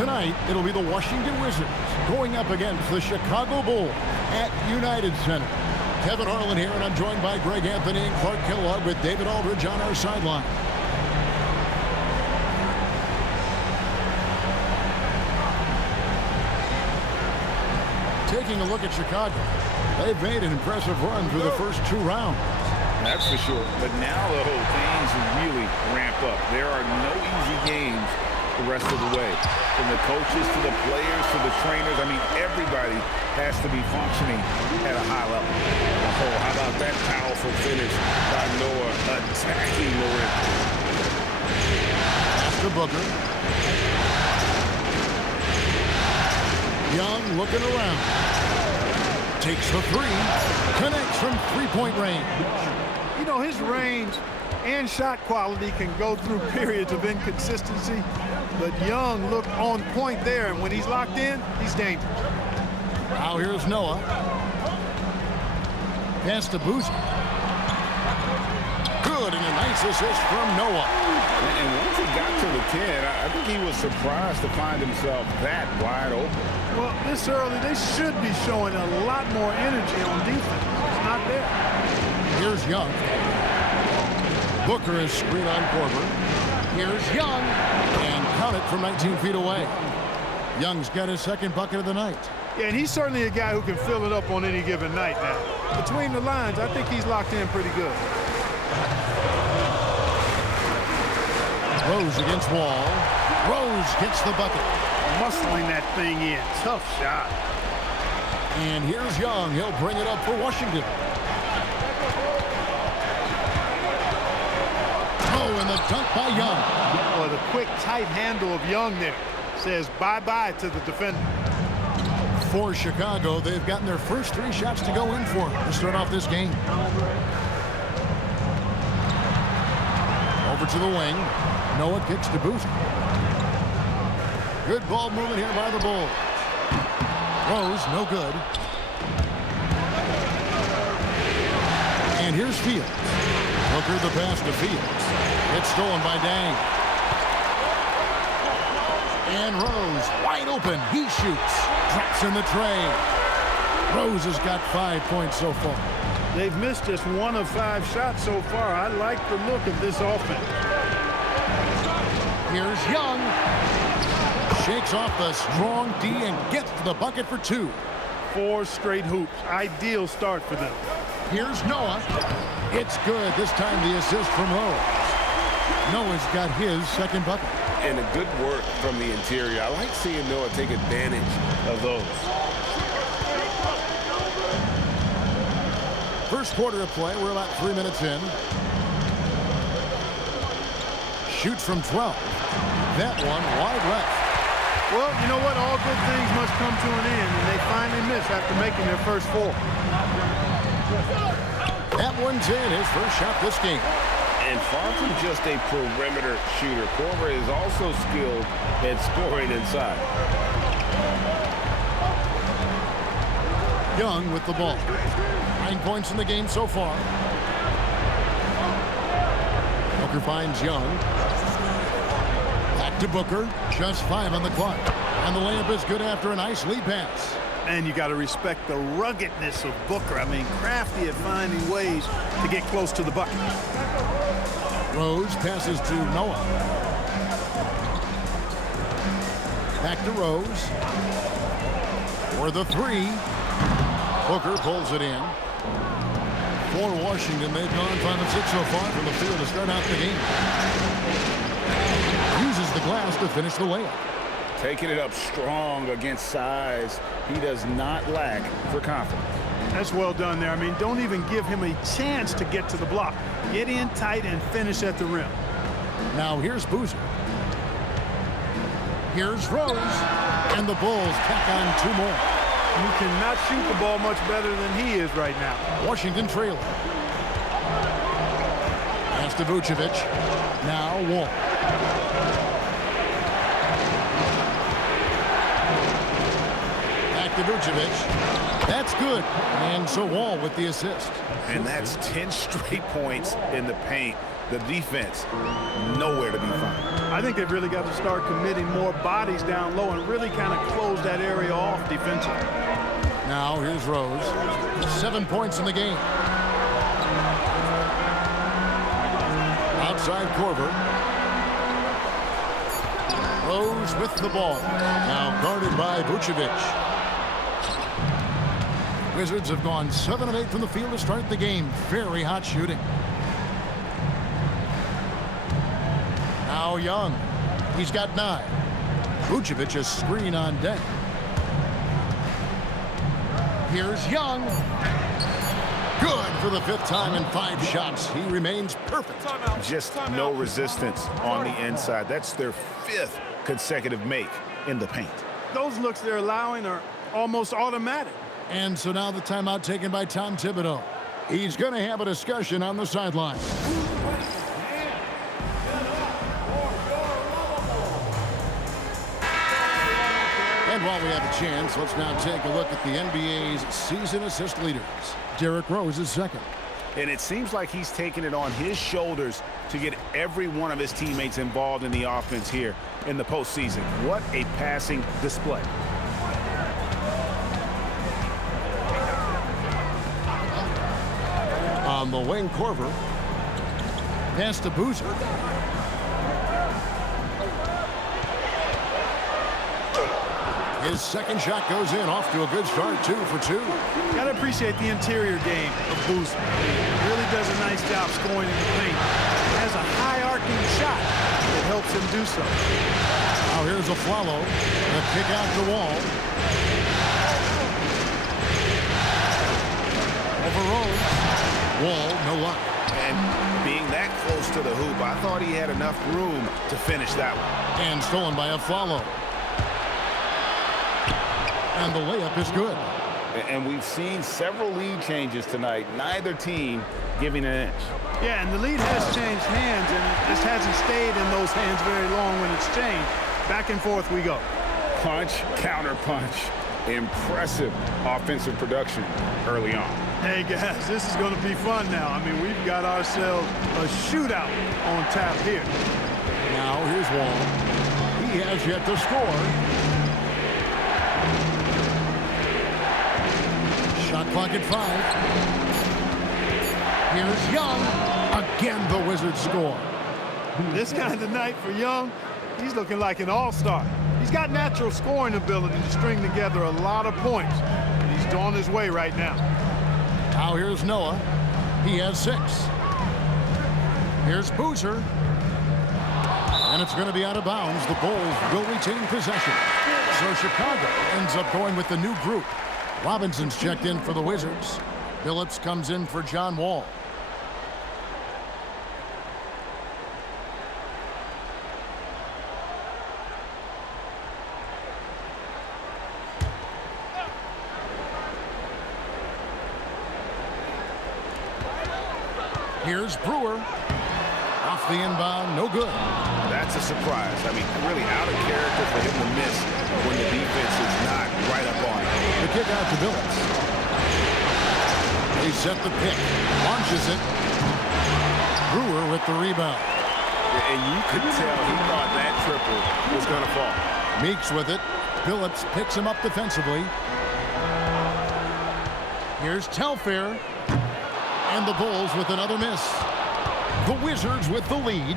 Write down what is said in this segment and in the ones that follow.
Tonight, it'll be the Washington Wizards going up against the Chicago Bulls at United Center. Kevin Harlan here, and I'm joined by Greg Anthony and Clark Kellogg with David Aldridge on our sideline. Taking a look at Chicago, they've made an impressive run through the first 2 rounds. That's for sure. But now the whole thing's really ramped up. There are no easy games the rest of the way. From the coaches to the players to the trainers, I mean, everybody has to be functioning at a high level. Oh, how about that powerful finish by Noah attacking Lauren. After Booker. Young looking around. Takes the 3. Connects from three-point range. You know, his range and shot quality can go through periods of inconsistency, but Young looked on point there, and when he's locked in, he's dangerous. Now here's Noah. Pass to Boozer. Good, and a nice assist from Noah. And once he got to the 10, I think he was surprised to find himself that wide open. Well, this early, they should be showing a lot more energy on defense. It's not there. Here's Young. Booker is screen on Korver. Here's Young. And count it from 19 feet away. Young's got his second bucket of the night. Yeah, and he's certainly a guy who can fill it up on any given night now. Between the lines, I think he's locked in pretty good. Rose against Wall. Rose gets the bucket. Muscling that thing in. Tough shot. And here's Young. He'll bring it up for Washington. Oh, and the dunk by Young. Well, the quick, tight handle of Young there says bye-bye to the defender. For Chicago, they've gotten their first 3 shots to go in for to start off this game. Over to the wing. Noah kicks to Boozer. Good ball movement here by the Bulls. Rose, no good. And here's Fields. Booker the pass to Fields. It's stolen by Dang. And Rose, wide open. He shoots. Drops in the tray. Rose has got 5 points so far. They've missed just 1 of 5 shots so far. I like the look of this offense. Here's Young. Shakes off the strong D and gets to the bucket for 2. 4 straight hoops. Ideal start for them. Here's Noah. It's good. This time the assist from Rose. Noah's got his second bucket. And a good work from the interior. I like seeing Noah take advantage of those. First quarter of play. We're about 3 minutes in. Shoots from 12. That one wide left. Well, you know what? All good things must come to an end, and they finally miss after making their first 4. That one's in. His first shot this game. And far from just a perimeter shooter, Korver is also skilled at scoring inside. Young with the ball. 9 points in the game so far. Booker finds Young. Back to Booker. Just 5 on the clock. And the layup is good after a nice lead pass. And you got to respect the ruggedness of Booker. I mean, crafty at finding ways to get close to the bucket. Rose passes to Noah. Back to Rose. For the 3. Booker pulls it in. For Washington, they've gone 5 of 6 so far from the field to start out the game. Uses the glass to finish the layup. Taking it up strong against size. He does not lack for confidence. That's well done there. I mean, don't even give him a chance to get to the block. Get in tight and finish at the rim. Now here's Boozer. Here's Rose. And the Bulls tack on 2 more. You cannot shoot the ball much better than he is right now. Washington trailing. Pass to Vucevic. Now Wall. Back to Vucevic. That's good. And so Wall with the assist. And that's 10 straight points in the paint The defense, nowhere to be found. I think they've really got to start committing more bodies down low and really kind of close that area off defensively. Now here's Rose. 7 points in the game. Outside Korver. Rose with the ball. Now guarded by Vucevic. Wizards have gone 7 of 8 from the field to start the game. Very hot shooting. Now Young. He's got 9. Vucevic a screen on deck. Here's Young. Good for the 5th time in 5 shots. He remains perfect. Just no resistance on the inside. That's their 5th consecutive make in the paint. Those looks they're allowing are almost automatic. And so now the timeout taken by Tom Thibodeau. He's going to have a discussion on the sideline. And while we have a chance, let's now take a look at the NBA's season assist leaders. Derrick Rose is second. And it seems like he's taking it on his shoulders to get every one of his teammates involved in the offense here in the postseason. What a passing display. On the wing, Korver. Pass to Boozer. His second shot goes in, off to a good start, 2 for 2. Got to appreciate the interior game of Boozer. He really does a nice job scoring in the paint. Has a high arcing shot that helps him do so. Now here's a follow. A kick out the wall. Over Rose. Wall, no luck. And being that close to the hoop, I thought he had enough room to finish that one. And stolen by a follow. And the layup is good. And we've seen several lead changes tonight. Neither team giving an inch. Yeah, and the lead has changed hands, and it just hasn't stayed in those hands very long when it's changed. Back and forth we go. Punch, counter punch. Impressive offensive production early on. Hey, guys, this is going to be fun now. I mean, we've got ourselves a shootout on tap here. Now here's Wall. He has yet to score. Shot clock at 5. Here's Young. Again, the Wizards score. This kind of night for Young, he's looking like an all-star. He's got natural scoring ability to string together a lot of points. And he's on his way right now. Now here's Noah. He has 6. Here's Boozer. And it's going to be out of bounds. The Bulls will retain possession. So Chicago ends up going with the new group. Robinson's checked in for the Wizards. Phillips comes in for John Wall. Here's Brewer. Off the inbound, no good. That's a surprise. I mean, really out of character for him to miss when the defense is not right up on him. The kick out to Phillips. They set the pick. Launches it. Brewer with the rebound. And you could tell he thought that triple was going to fall. Meeks with it. Phillips picks him up defensively. Here's Telfair. And the Bulls with another miss. The Wizards with the lead.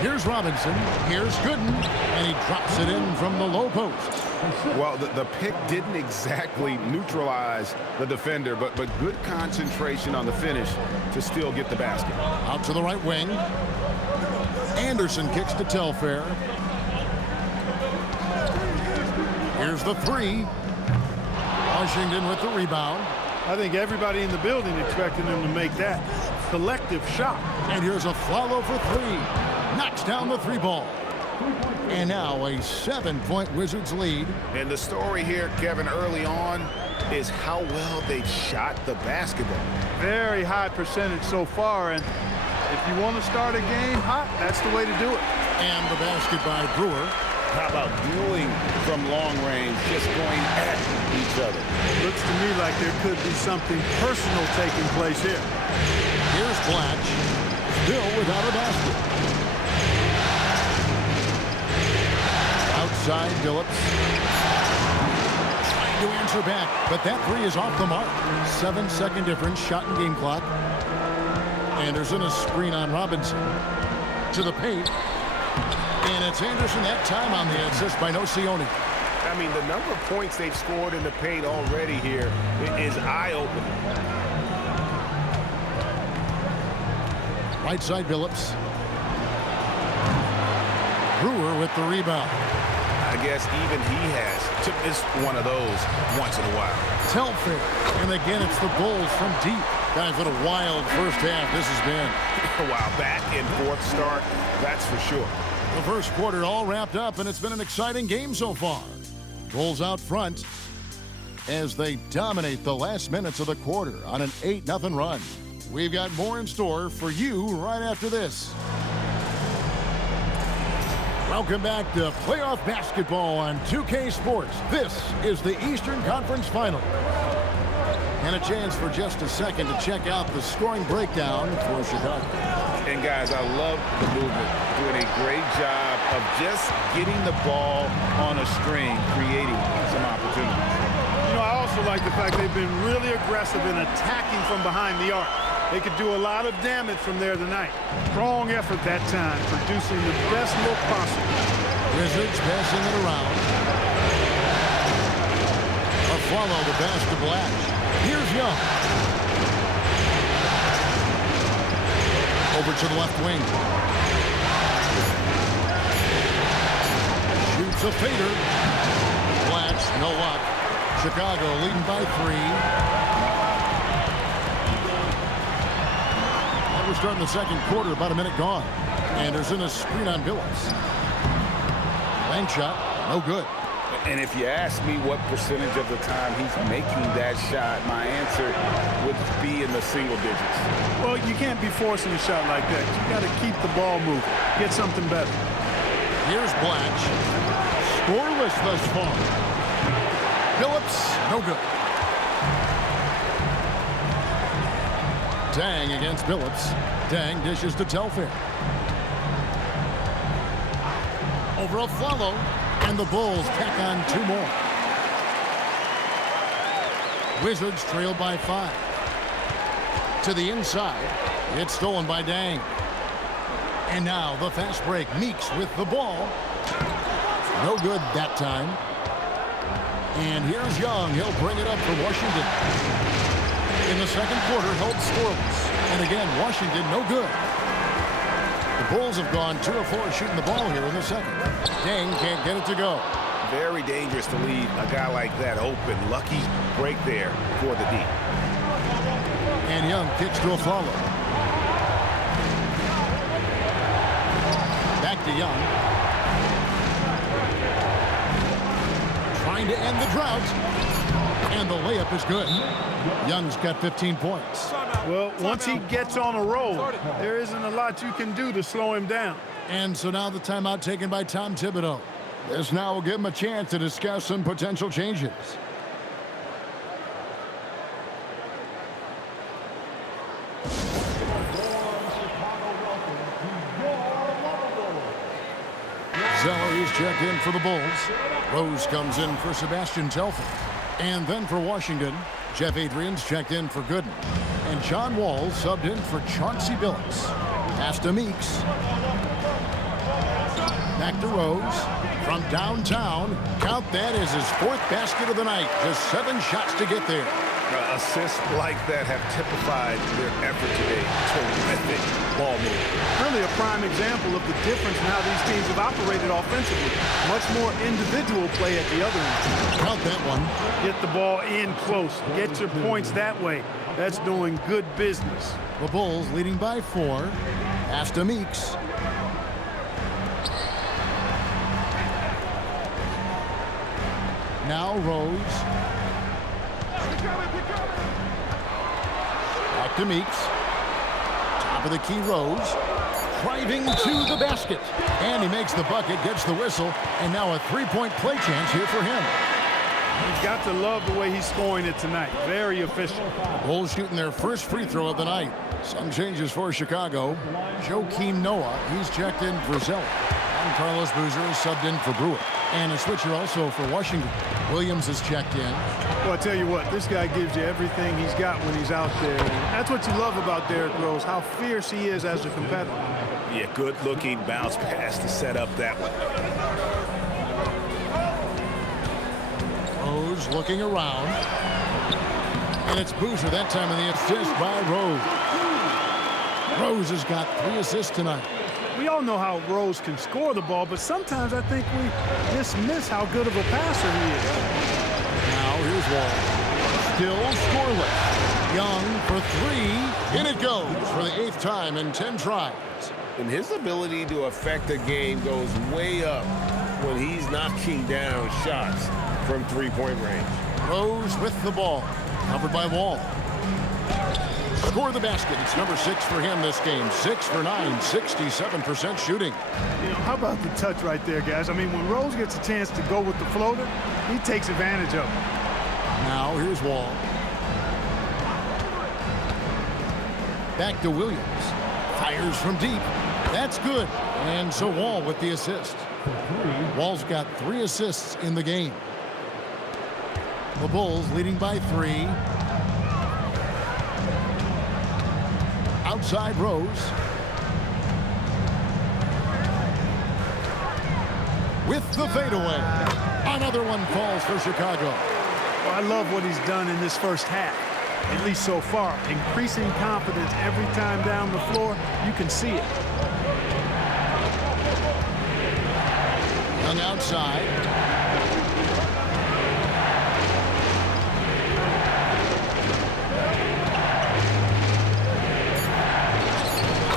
Here's Robinson. Here's Gooden. And he drops it in from the low post. Well, the pick didn't exactly neutralize the defender, but good concentration on the finish to still get the basket. Out to the right wing. Anderson kicks to Telfair. Here's the 3. Washington with the rebound. I think everybody in the building expected him to make that collective shot. And here's a follow for 3. Knocks down the 3 ball. And now a 7-point Wizards lead. And the story here, Kevin, early on is how well they shot the basketball. Very high percentage so far, and if you want to start a game hot, that's the way to do it. And the basket by Brewer. How about dueling from long range, just going at each other? Looks to me like there could be something personal taking place here. Here's Blatch, still without a basket. Outside Billups. Trying to answer back, but that three is off the mark. 7-second difference, shot and game clock. Anderson, a screen on Robinson. To the paint. And it's Anderson that time on the assist by Nocioni. I mean, the number of points they've scored in the paint already here is eye-opening. Right side Billups. Brewer with the rebound. I guess even he has to miss one of those once in a while. Telfair. And again, it's the Bulls from deep. Guys, what a wild first half this has been. Wow, back and forth start, that's for sure. The first quarter all wrapped up, and it's been an exciting game so far. Bulls out front as they dominate the last minutes of the quarter on an 8-0 run. We've got more in store for you right after this. Welcome back to playoff basketball on 2K Sports. This is the Eastern Conference Final. And a chance for just a second to check out the scoring breakdown for Chicago. And guys, I love the movement. Doing a great job of just getting the ball on a string, creating some opportunities. You know, I also like the fact they've been really aggressive in attacking from behind the arc. They could do a lot of damage from there tonight. Strong effort that time, producing the best look possible. Wizards passing it around. A follow the pass to Blatch. Here's Young. Over to the left wing. Shoots a fader. Blatch, no luck. Chicago leading by 3. We're starting the second quarter, about a minute gone. Anderson, a screen on Billups. Bank shot, no good. And if you ask me what percentage of the time he's making that shot, my answer would be in the single digits. Well, you can't be forcing a shot like that. You got to keep the ball moving. Get something better. Here's Blatch. Scoreless thus far. Billups, no good. Dang against Billups. Dang dishes to Telfair. Over a follow, and the Bulls tack on 2 more. Wizards trail by 5. To the inside, it's stolen by Dang. And now the fast break. Meeks with the ball. No good that time. And here's Young. He'll bring it up for Washington. In the second quarter, held scoreless. And again, Washington, no good. The Bulls have gone 2 of 4 shooting the ball here in the second. Dang can't get it to go. Very dangerous to leave a guy like that open. Lucky break there for the D. And Young kicks to a follow. Back to Young. Trying to end the drought. And the layup is good. Young's got 15 points. Well, once he gets on a roll, there isn't a lot you can do to slow him down. And so now the timeout taken by Tom Thibodeau. This now will give him a chance to discuss some potential changes. Zeller is checked in for the Bulls. Rose comes in for Sebastian Telfair. And then for Washington, Jeff Adrian's checked in for Gooden. And John Wall subbed in for Chauncey Billups. Pass to Meeks. Back to Rose. From downtown, count that as his 4th basket of the night. Just 7 shots to get there. Assists like that have typified their effort today. Terrific ball movement. Really a prime example of the difference in how these teams have operated offensively. Much more individual play at the other end. Count that one. Get the ball in close. Get your points that way. That's doing good business. The Bulls leading by 4. Pass to Meeks. Now Rose. Back to Meeks. Top of the key, Rose. Driving to the basket. And he makes the bucket, gets the whistle, and now a three-point play chance here for him. You've got to love the way he's scoring it tonight. Very efficient. Bulls shooting their first free throw of the night. Some changes for Chicago. Joakim Noah, he's checked in for Zeller. And Carlos Boozer is subbed in for Brewer. And a switcher also for Washington. Williams is checked in. Well, I tell you what, this guy gives you everything he's got when he's out there. And that's what you love about Derrick Rose, how fierce he is as a competitor. Yeah, good-looking bounce pass to set up that one. Rose looking around. And it's Boozer that time in the assist by Rose. Rose has got 3 assists tonight. We all know how Rose can score the ball, but sometimes I think we dismiss how good of a passer he is. Now here's Wall. Still scoreless. Young for 3. In it goes for the 8th time in 10 tries. And his ability to affect a game goes way up when he's knocking down shots from three-point range. Rose with the ball. Covered by Wall. Score the basket. It's number 6 for him this game. 6 for 9, 67% shooting. You know, how about the touch right there, guys? I mean, when Rose gets a chance to go with the floater, he takes advantage of it. Now here's Wall. Back to Williams. Fires from deep. That's good. And so Wall with the assist. Wall's got 3 assists in the game. The Bulls leading by 3. Outside Rose. With the fadeaway. Another one falls for Chicago. Well, I love what he's done in this first half, at least so far. Increasing confidence every time down the floor. You can see it. Young outside.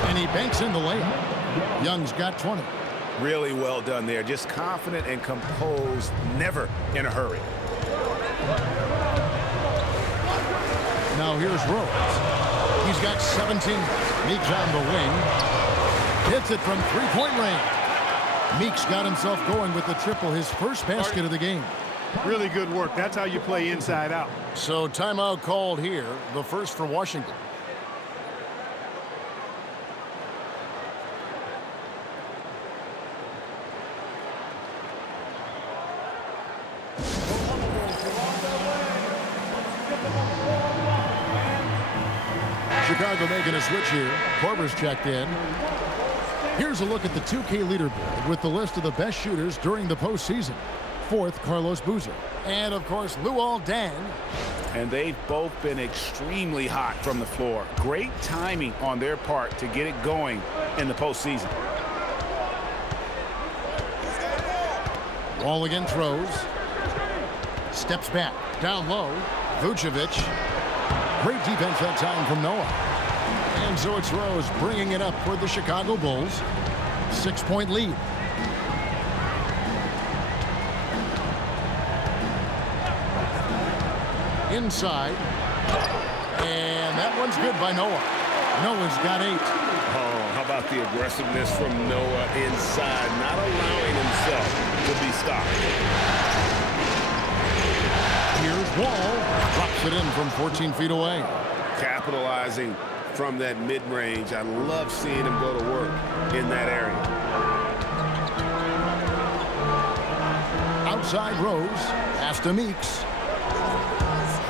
And he banks in the layup. Young's got 20. Really well done there. Just confident and composed, never in a hurry. Now here's Rose. He's got 17. Meeks on the wing. Hits it from three-point range. Meeks got himself going with the triple, his first basket of the game. Really good work. That's how you play inside out. So timeout called here, the first for Washington. Chicago making a switch here. Korver's checked in. Here's a look at the 2K leaderboard with the list of the best shooters during the postseason. 4th, Carlos Boozer. And, of course, Luol Deng. And they've both been extremely hot from the floor. Great timing on their part to get it going in the postseason. Wall against Rose. Steps back. Down low. Vucevic. Great defense that time from Noah. And so it's Rose bringing it up for the Chicago Bulls. 6-point lead. Inside. And that one's good by Noah. Noah's got 8. Oh, how about the aggressiveness from Noah inside, not allowing himself to be stopped. Here's Wall. Drops it in from 14 feet away. Capitalizing from that mid-range. I love seeing him go to work in that area. Outside Rose. Pass to Meeks.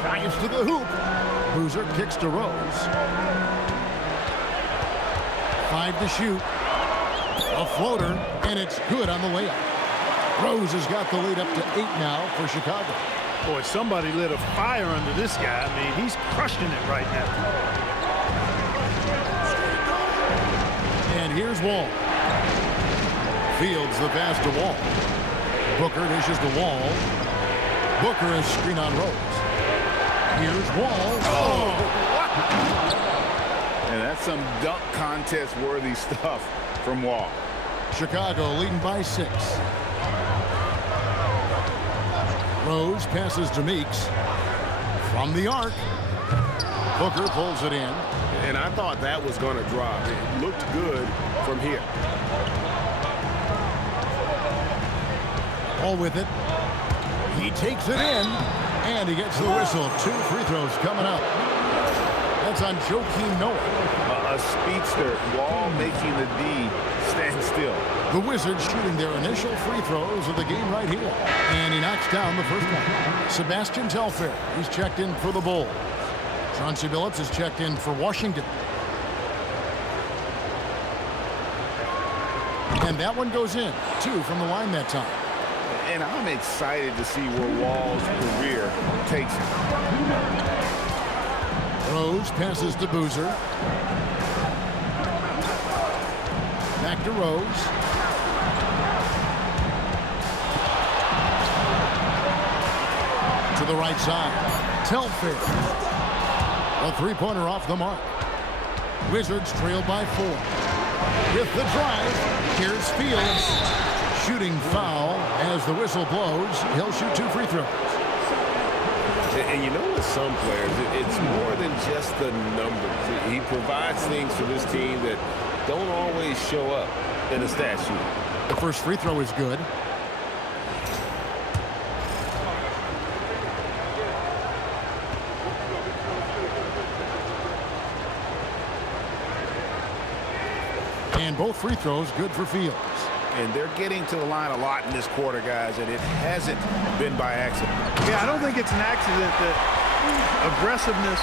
Drives to the hoop. Boozer kicks to Rose. 5 to shoot. A floater, and it's good on the layup. Rose has got the lead up to 8 now for Chicago. Boy, somebody lit a fire under this guy. I mean, he's crushing it right now. And here's Wall. Fields the pass to Wall. Booker dishes to Wall. Booker is screen on Rose. Here's Wall. Oh! And that's some dunk contest worthy stuff from Wall. Chicago leading by 6. Rose passes to Meeks. From the arc. Booker pulls it in. And I thought that was going to drop. It looked good from here. Wall with it. He takes it in, and he gets the whistle. 2 free throws coming up. That's on Joakim Noah. A speedster. Wall making the D stand still. The Wizards shooting their initial free throws of the game right here. And he knocks down the first one. Sebastian Telfair, he's checked in for the Bulls. Chauncey Billups is checked in for Washington. And that one goes in. 2 from the line that time. And I'm excited to see where Wall's career takes him. Rose passes to Boozer. Back to Rose. To the right side. Telfair. A three-pointer off the mark. Wizards trailed by 4. With the drive, here's Fields. Shooting foul as the whistle blows. He'll shoot 2 free throws. And you know, with some players, it's more than just the numbers. He provides things for this team that don't always show up in a stat sheet. The first free throw is good. And both free throws good for Fields. And they're getting to the line a lot in this quarter, guys, and it hasn't been by accident. Yeah, I don't think it's an accident that aggressiveness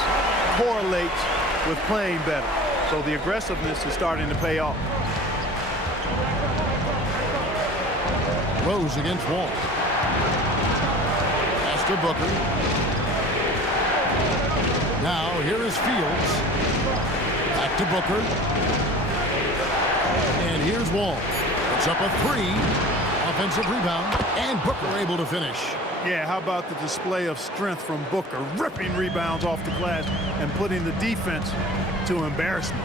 correlates with playing better. So the aggressiveness is starting to pay off. Rose against Wall. Pass to Booker. Now here is Fields. Back to Booker. And here's Wall. It's up a 3. Offensive rebound. And Booker able to finish. Yeah, how about the display of strength from Booker, ripping rebounds off the glass and putting the defense to embarrassment.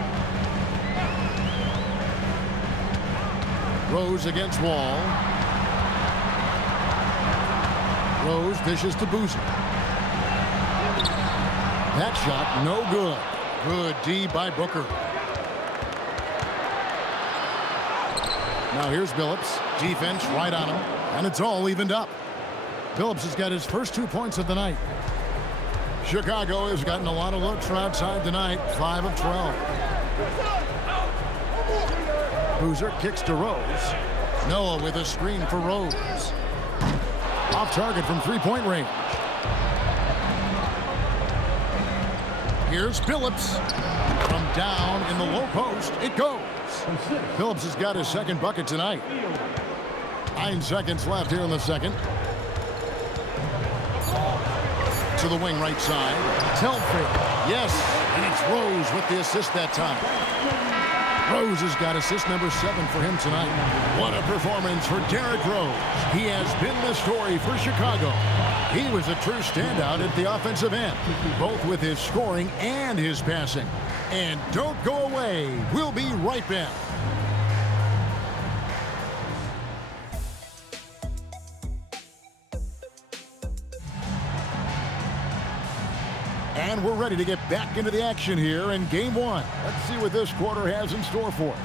Rose against Wall. Rose dishes to Boozer. That shot no good. Good D by Booker. Now here's Billups. Defense right on him. And it's all evened up. Billups has got his first 2 points of the night. Chicago has gotten a lot of looks from outside tonight. 5 of 12. Boozer kicks to Rose. Noah with a screen for Rose. Off target from 3-point range. Here's Billups. From down in the low post, it goes. Billups has got his second bucket tonight. 9 seconds left here in the second. To the wing right side. Telfair. Yes, and it's Rose with the assist that time. Rose has got assist number 7 for him tonight. What a performance for Derrick Rose. He has been the story for Chicago. He was a true standout at the offensive end, both with his scoring and his passing. And don't go away. We'll be right back. And we're ready to get back into the action here in Game 1. Let's see what this quarter has in store for us.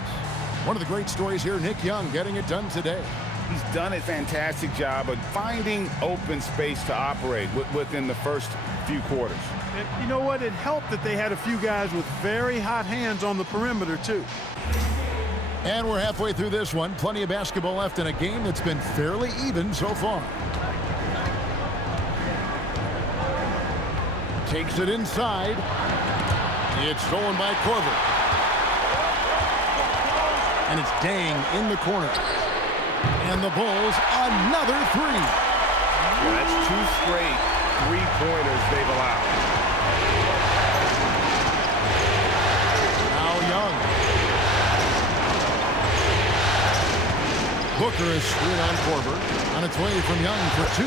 One of the great stories here, Nick Young getting it done today. He's done a fantastic job of finding open space to operate within the first few quarters. And you know what? It helped that they had a few guys with very hot hands on the perimeter, too. And we're halfway through this one. Plenty of basketball left in a game that's been fairly even so far. Takes it inside. It's stolen by Korver. And it's Dang in the corner. And the Bulls, another 3. Well, that's 2 straight 3-pointers they've allowed. Now Young. Booker is screwed on Korver. On its way from Young for 2.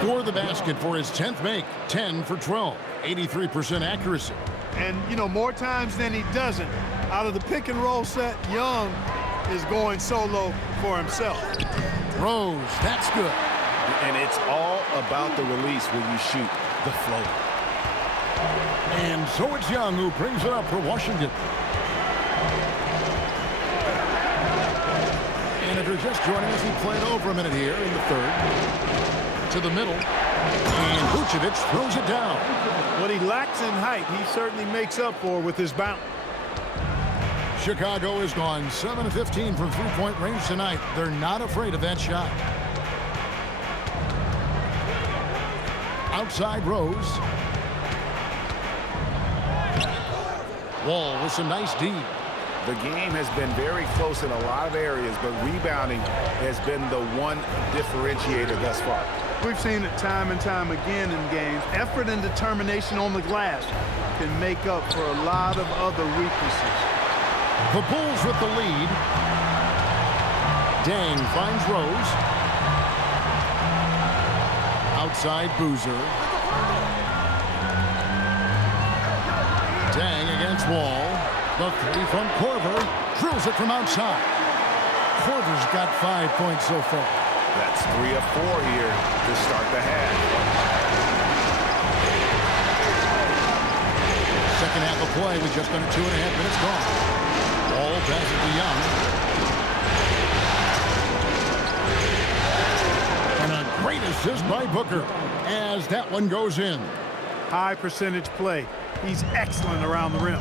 Score the basket for his 10th make. 10 for 12. 83% accuracy. And, you know, more times than he doesn't, out of the pick and roll set, Young is going solo for himself. Rose, that's good. And it's all about the release when you shoot the floater. And so it's Young who brings it up for Washington. And if you're you're just joining us, he played over a minute here in the third. To the middle. And Vucevic throws it down. What he lacks in height, he certainly makes up for with his bounce. Chicago has gone 7 of 15 from three-point range tonight. They're not afraid of that shot. Outside Rose. Wall with some nice D. The game has been very close in a lot of areas, but rebounding has been the one differentiator thus far. We've seen it time and time again in games. Effort and determination on the glass can make up for a lot of other weaknesses. The Bulls with the lead. Dang finds Rose. Outside Boozer. Dang against Wall. The three from Korver. Drills it from outside. Korver's got 5 points so far. That's 3 of 4 here to start the half. Second half of play with just under 2.5 minutes gone. Ball passes to Young. And a great assist by Booker as that one goes in. High percentage play. He's excellent around the rim.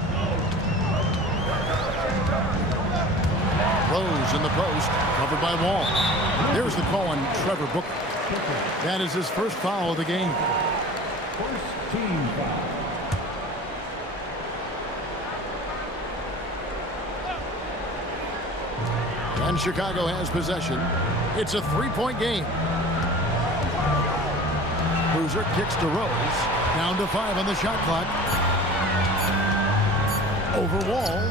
Rose in the post, covered by Wall. There's the call on Trevor Booker. That is his first foul of the game. First team foul. And Chicago has possession. It's a three-point game. Boozer kicks to Rose. Down to 5 on the shot clock. Over Wall.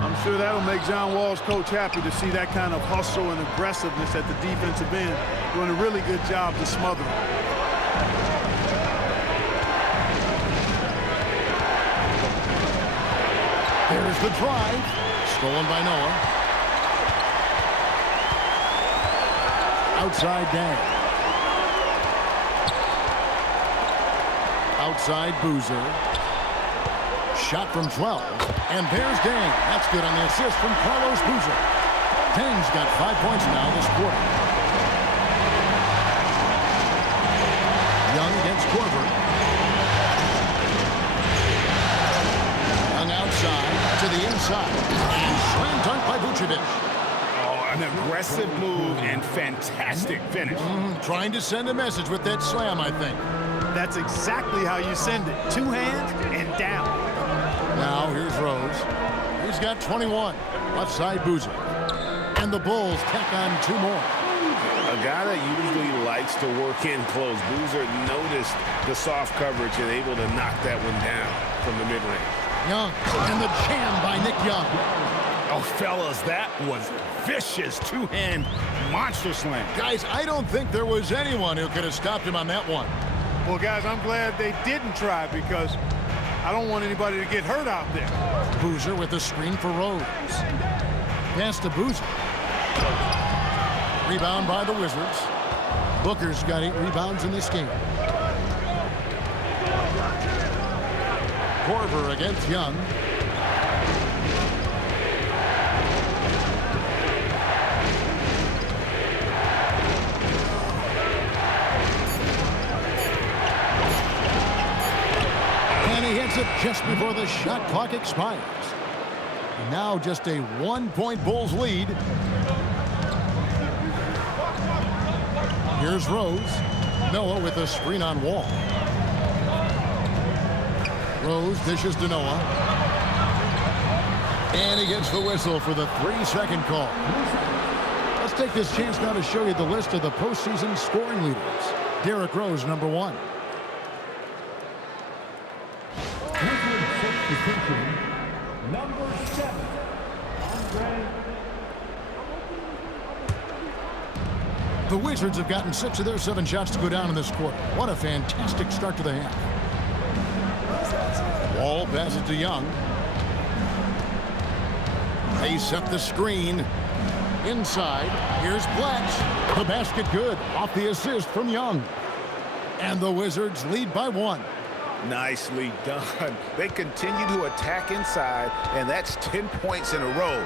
I'm sure that'll make John Wall's coach happy to see that kind of hustle and aggressiveness at the defensive end. Doing a really good job to smother him. There's the drive. Stolen by Noah. Outside Dang. Outside Boozer. Shot from 12. And there's Dang. That's good on the assist from Carlos Boozer. Dang's got 5 points now this quarter. Young against Korver. Young outside to the inside. And slam dunk by Vucevic. Oh, an aggressive move and fantastic finish. Trying to send a message with that slam, I think. That's exactly how you send it. 2 hands and down. Now here's Rose. He's got 21. Left side Boozer. And the Bulls tack on 2 more. A guy that usually likes to work in close. Boozer noticed the soft coverage and able to knock that one down from the mid-range. Young. And the jam by Nick Young. Oh, fellas, that was vicious 2-hand monster slam. Guys, I don't think there was anyone who could have stopped him on that one. Well, guys, I'm glad they didn't try because I don't want anybody to get hurt out there. Boozer with the screen for Rose. Pass to Boozer. Rebound by the Wizards. Booker's got 8 rebounds in this game. Korver against Young. And he hits it just before the shot clock expires. Now just a 1-point Bulls lead. Here's Rose. Noah with a screen on Wall. Rose dishes to Noah. And he gets the whistle for the 3-second call. Let's take this chance now to show you the list of the postseason scoring leaders. Derrick Rose, number 1. Number 7, Andre. The Wizards have gotten 6 of their 7 shots to go down in this quarter. What a fantastic start to the half. Wall passes to Young. They set the screen. Inside, here's Bletch. The basket good off the assist from Young. And the Wizards lead by 1. Nicely done. They continue to attack inside, and that's 10 points in a row.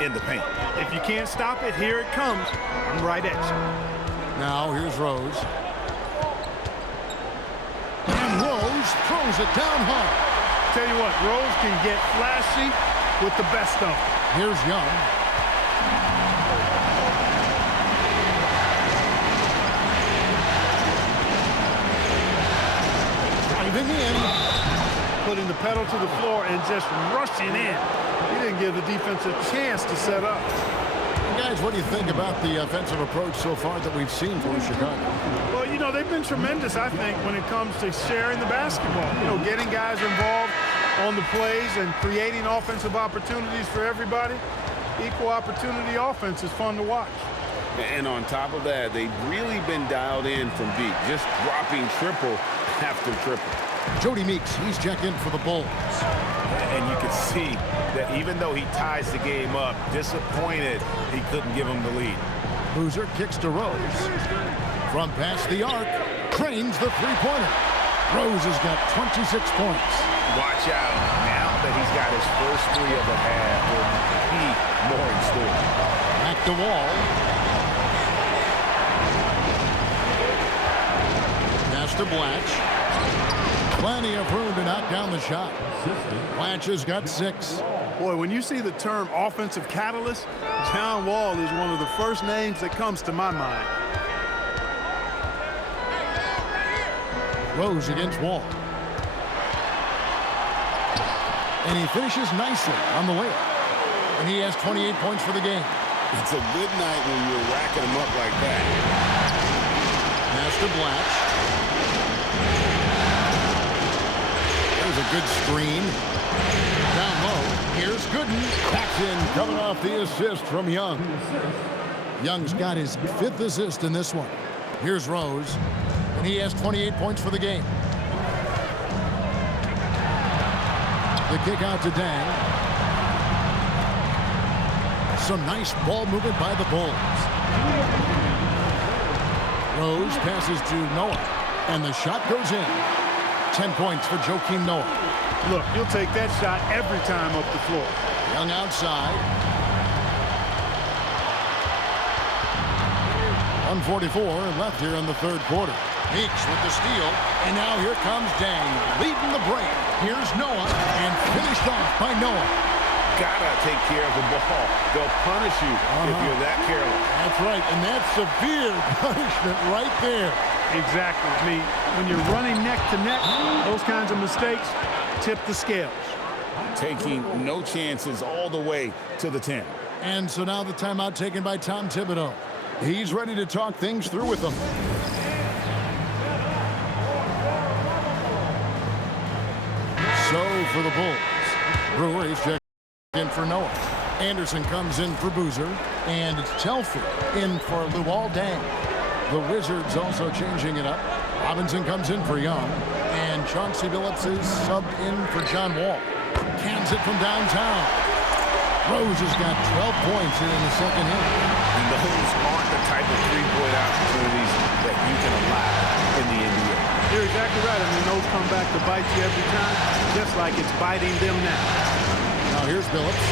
in the paint. If you can't stop it, here it comes. I'm right at you. Now here's Rose. And Rose throws it down hard. Tell you what, Rose can get flashy with the best of them. Here's Young. Driving in. Putting the pedal to the floor and just rushing in. He didn't give the defense a chance to set up. Guys, what do you think about the offensive approach so far that we've seen for Chicago? Well, you know, they've been tremendous, I think, when it comes to sharing the basketball. You know, getting guys involved on the plays and creating offensive opportunities for everybody. Equal opportunity offense is fun to watch. And on top of that, they've really been dialed in from deep, just dropping triple after triple. Jody Meeks, he's checked in for the Bulls. And you can see that even though he ties the game up, disappointed he couldn't give him the lead. Boozer kicks to Rose. From past the arc, trains the three-pointer. Rose has got 26 points. Watch out. Now that he's got his first three of the half, will be more in store. Back to Wall. Pass to Blatch. Plenty of room to knock down the shot. Blatch has got 6. Boy, when you see the term offensive catalyst, John Wall is one of the first names that comes to my mind. Rose against Wall. And he finishes nicely on the layup. And he has 28 points for the game. It's a good night when you're racking them up like that. Pass to Blatch. There's a good screen. Down low. Here's Gooden. Backs in, coming off the assist from Young. Young's got his 5th assist in this one. Here's Rose. And he has 28 points for the game. The kick out to Dang. Some nice ball movement by the Bulls. Rose passes to Noah. And the shot goes in. 10 points for Joakim Noah. Look, you'll take that shot every time up the floor. Young outside. 1:44 left here in the third quarter. Meeks with the steal. And now here comes Dang leading the break. Here's Noah. And finished off by Noah. Gotta take care of the ball. They'll punish you if you're that careless. That's right. And that's severe punishment right there. Exactly. I mean, when you're running neck to neck, those kinds of mistakes tip the scales. Taking no chances all the way to the 10. And so now the timeout taken by Tom Thibodeau. He's ready to talk things through with them. So for the Bulls, Brewer is checked in for Noah. Anderson comes in for Boozer. And it's Telford in for Luol Deng. The Wizards also changing it up. Robinson comes in for Young. And Chauncey Billups is subbed in for John Wall. Cans it from downtown. Rose has got 12 points here in the second inning. And those aren't the type of three-point opportunities that you can allow in the NBA. You're exactly right. I mean, those come back to bite you every time, just like it's biting them now. Now here's Billups.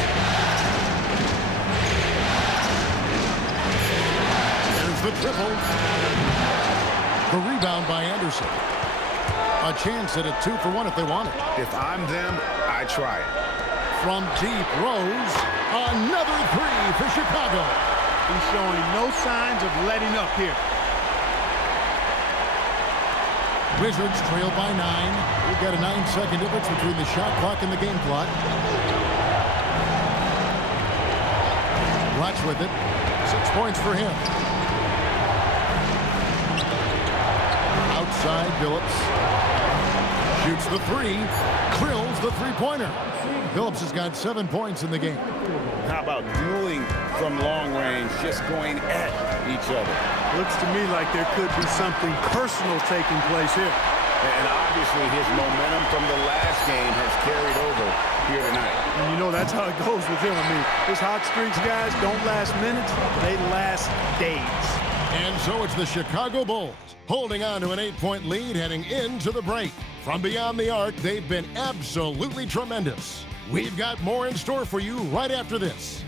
There's the triple. The rebound by Anderson. A chance at a 2-for-1 if they want it. If I'm them, I try it. From deep, Rose. Another 3 for Chicago. He's showing no signs of letting up here. Wizards trail by 9. We've got a 9-second difference between the shot clock and the game clock. Watch with it. 6 points for him. Outside, Billups. Shoots the 3. Drills the three-pointer. Billups has got 7 points in the game. How about dueling from long range, just going at each other? Looks to me like there could be something personal taking place here. And obviously his momentum from the last game has carried over here tonight. And you know that's how it goes with him. I mean, his hot streaks, guys, don't last minutes. They last days. And so it's the Chicago Bulls holding on to an 8-point lead heading into the break. From beyond the arc, they've been absolutely tremendous. We've got more in store for you right after this.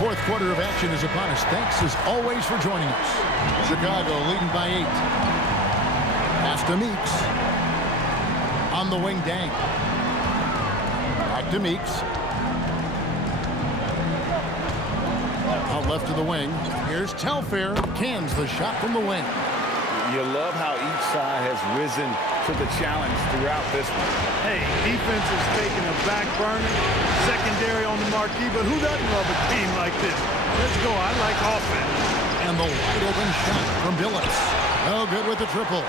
Fourth quarter of action is upon us. Thanks as always for joining us. Chicago leading by 8. Pass to Meeks. On the wing, Dang. Back to Meeks. Out left to the wing. Here's Telfair. Cans the shot from the wing. You love how each side has risen to the challenge throughout this one. Hey, defense is taking a back burner, secondary on the marquee, but who doesn't love a team like this? Let's go. I like offense. And the wide open shot from Billups. No good with the triple.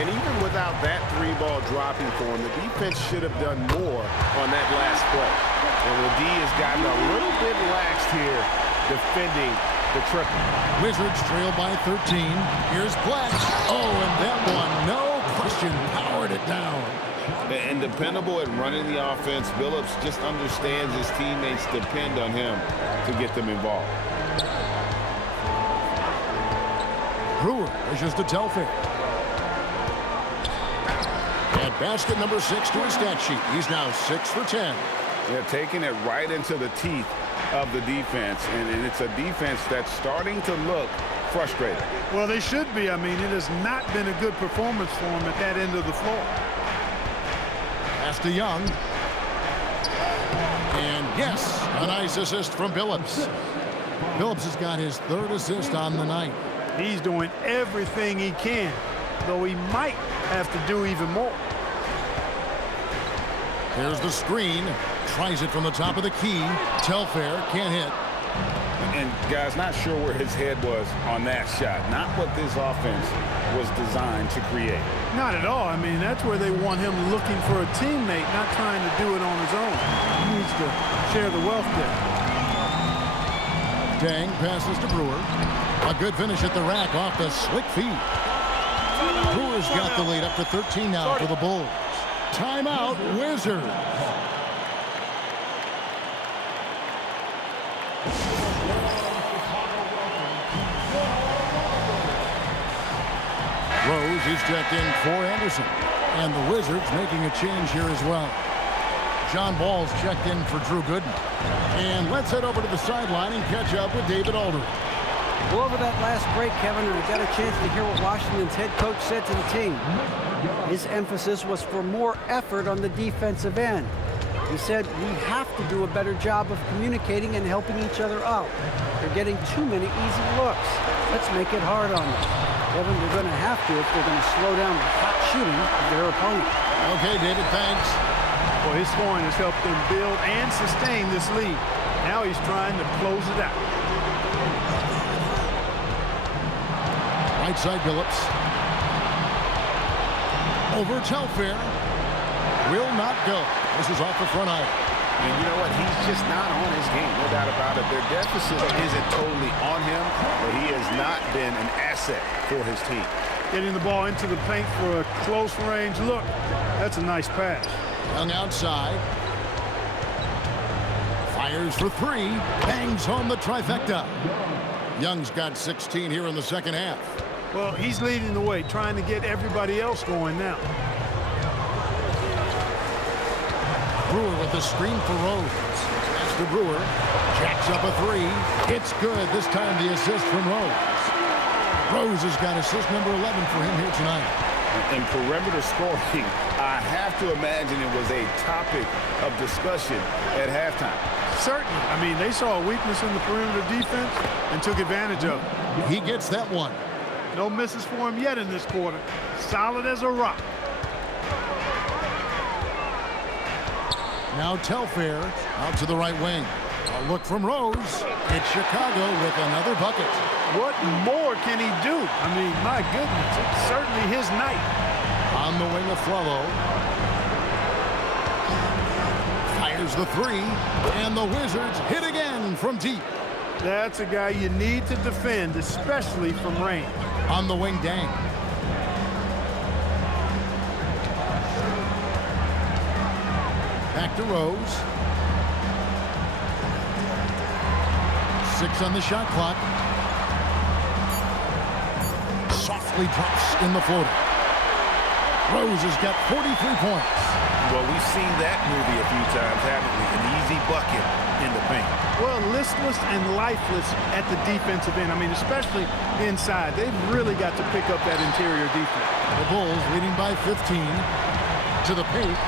And even without that 3-ball dropping for him, the defense should have done more on that last play. And the D has gotten a little bit laxed here defending the triple. Wizards trail by 13. Here's Black. Oh, and that one, no question, powered it down. And dependable at running the offense, Billups just understands his teammates depend on him to get them involved. Brewer pushes to Telfair. At basket number 6 to his stat sheet. He's now 6 for 10. They're taking it right into the teeth of the defense, and it's a defense that's starting to look frustrated. Well, they should be. I mean, it has not been a good performance for them at that end of the floor. Pass to Young. And yes, a nice assist from Billups. Billups has got his 3rd assist on the night. He's doing everything he can, though he might have to do even more. Here's the screen. Tries it from the top of the key. Telfair can't hit. And guys, not sure where his head was on that shot. Not what this offense was designed to create. Not at all. I mean, that's where they want him looking for a teammate, not trying to do it on his own. He needs to share the wealth there. Dang passes to Brewer. A good finish at the rack off the slick feet. Brewer's got the lead up to 13 now for the Bulls. Timeout, Wizards. Rose is checked in for Anderson. And the Wizards making a change here as well. John Ball's checked in for Drew Gooden. And let's head over to the sideline and catch up with David Aldridge. Well, over that last break, Kevin, we got a chance to hear what Washington's head coach said to the team. His emphasis was for more effort on the defensive end. He said we have to do a better job of communicating and helping each other out. They're getting too many easy looks. Let's make it hard on them. Kevin, they're going to have to if they're going to slow down the hot shooting of their opponent. Okay, David, thanks. Well, his scoring has helped them build and sustain this lead. Now he's trying to close it out. Right side, Billups. Over Telfair. Will not go. This is off the front iron. And you know what? He's just not on his game, no doubt about it. Their deficit isn't totally on him, but he has not been an asset for his team. Getting the ball into the paint for a close range look. That's a nice pass. Young outside. Fires for 3. Bangs home the trifecta. Young's got 16 here in the second half. Well, he's leading the way, trying to get everybody else going now. Brewer with the screen for Rose. That's to Brewer. Jacks up a 3. It's good. This time the assist from Rose. Rose has got assist number 11 for him here tonight. In perimeter scoring, I have to imagine it was a topic of discussion at halftime. Certainly. I mean, they saw a weakness in the perimeter defense and took advantage of it. He gets that one. No misses for him yet in this quarter. Solid as a rock. Now Telfair out to the right wing. A look from Rose. It's Chicago with another bucket. What more can he do? I mean, my goodness, it's certainly his night. On the wing of Flello. Fires the 3. And the Wizards hit again from deep. That's a guy you need to defend, especially from range. On the wing, Dang. Back to Rose. 6 on the shot clock. Softly drops in the floater. Rose has got 43 points. Well, we've seen that movie a few times, haven't we? An easy bucket in the paint. Well, listless and lifeless at the defensive end. I mean, especially inside. They've really got to pick up that interior defense. The Bulls leading by 15 to the paint.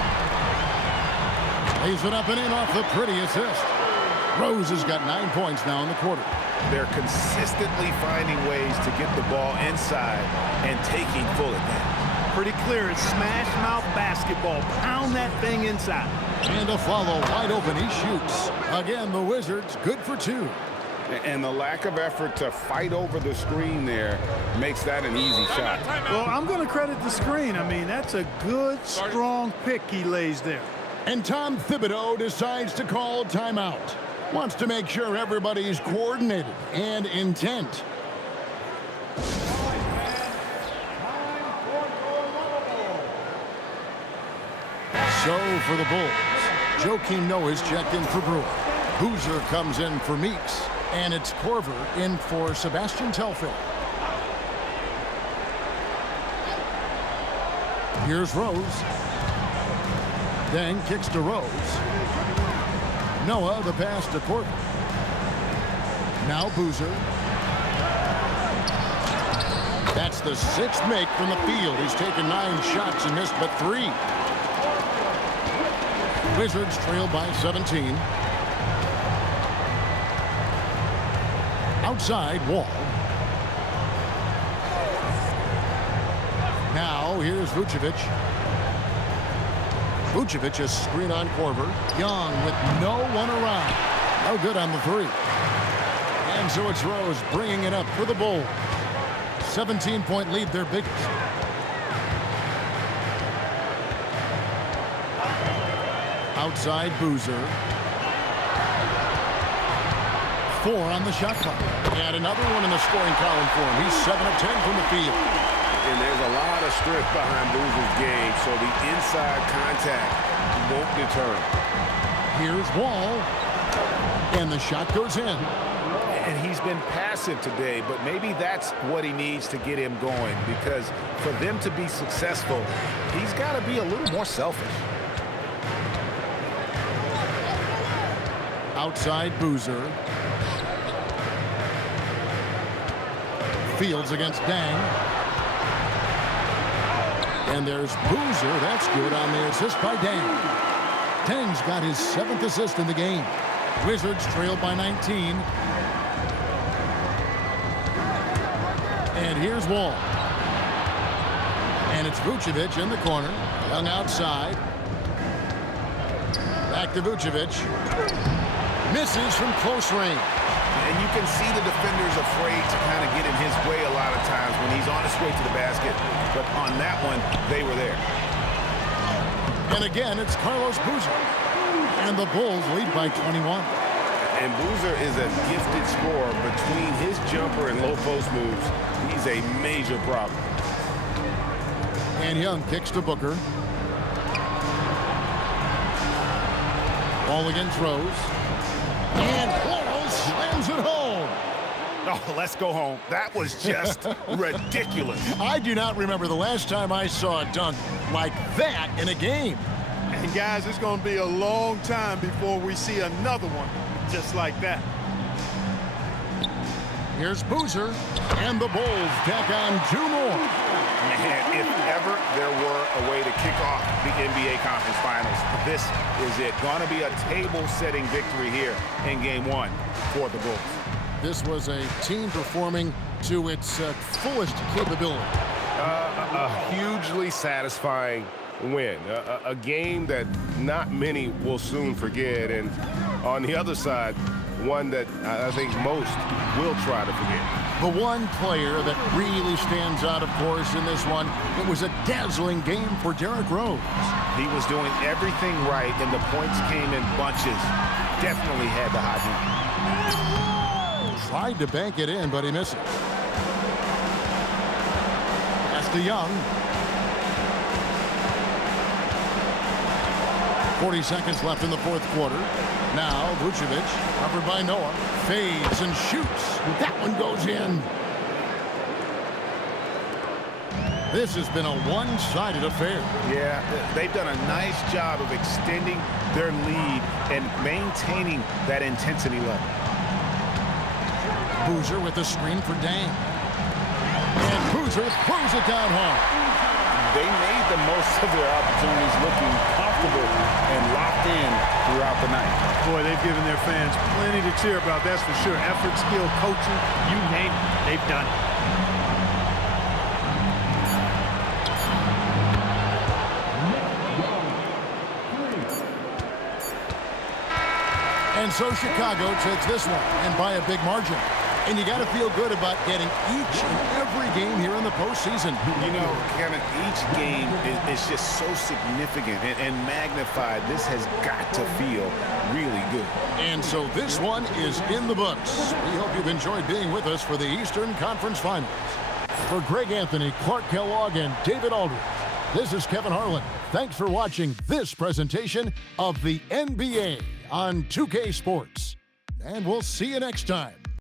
Lays it up and in off the pretty assist. Rose has got 9 points now in the quarter. They're consistently finding ways to get the ball inside and taking full advantage. Pretty clear. It's smash mouth basketball. Pound that thing inside. And a follow wide open. He shoots. Again, the Wizards good for 2. And the lack of effort to fight over the screen there makes that an easy shot. Well, I'm going to credit the screen. I mean, that's a good, strong pick he lays there. And Tom Thibodeau decides to call timeout. Wants to make sure everybody's coordinated and intent. So for the Bulls, Joakim Noah's checked in for Brewer. Boozer comes in for Meeks. And it's Korver in for Sebastian Telfair. Here's Rose. Deng kicks to Rose. Noah, the pass to Korver. Now Boozer. That's the 6th make from the field. He's taken 9 shots and missed but 3. Wizards trail by 17. Outside, Wall. Now, here's Vucevic. Vucevic a screen on Korver. Young with no one around. No good on the 3. And so it's Rose bringing it up for the Bulls. 17-point lead, their biggest. Outside, Boozer. 4 on the shot clock. And another one in the scoring column for him. He's 7 of 10 from the field. And there's a lot of strength behind Boozer's game, so the inside contact won't deter him. Here's Wall. And the shot goes in. And he's been passive today, but maybe that's what he needs to get him going, because for them to be successful, he's got to be a little more selfish. Outside, Boozer. Fields against Deng. And there's Boozer. That's good on the assist by Deng. Deng's got his 7th assist in the game. Wizards trail by 19. And here's Wall. And it's Vucevic in the corner. Young outside. Back to Vucevic. Misses from close range. And you can see the defenders afraid to kind of get in his way a lot of times when he's on his way to the basket. But on that one, they were there. And again, it's Carlos Boozer. And the Bulls lead by 21. And Boozer is a gifted scorer. Between his jumper and low post moves, he's a major problem. And Young kicks to Booker. Ball against Rose. And Quarles slams it home. Oh, let's go home. That was just ridiculous. I do not remember the last time I saw a dunk like that in a game. And guys, it's going to be a long time before we see another one just like that. Here's Boozer, and the Bulls tack on 2 more. Man, if ever there were a way to kick off the NBA Conference Finals, this is it. Going to be a table-setting victory here in Game 1 for the Bulls. This was a team performing to its fullest capability. A hugely satisfying win. A game that not many will soon forget. And on the other side, one that I think most will try to forget. The one player that really stands out, of course, in this one, it was a dazzling game for Derrick Rose. He was doing everything right, and the points came in bunches. Definitely had the hot hand. Tried to bank it in, but he misses. That's to Young. 40 seconds left in the 4th quarter. Now, Vucevic, covered by Noah, fades and shoots. That one goes in. This has been a one-sided affair. Yeah, they've done a nice job of extending their lead and maintaining that intensity level. Boozer with the screen for Dang. And Boozer throws it down hard. They made the most of their opportunities, looking comfortable and locked in throughout the night. Boy, they've given their fans plenty to cheer about, that's for sure. Effort, skill, coaching, you name it, they've done it. And so Chicago takes this one, and by a big margin. And you got to feel good about getting each and every game here in the postseason. You know, Kevin, each game is just so significant and magnified. This has got to feel really good. And so this one is in the books. We hope you've enjoyed being with us for the Eastern Conference Finals. For Greg Anthony, Clark Kellogg, and David Aldridge, this is Kevin Harlan. Thanks for watching this presentation of the NBA on 2K Sports. And we'll see you next time.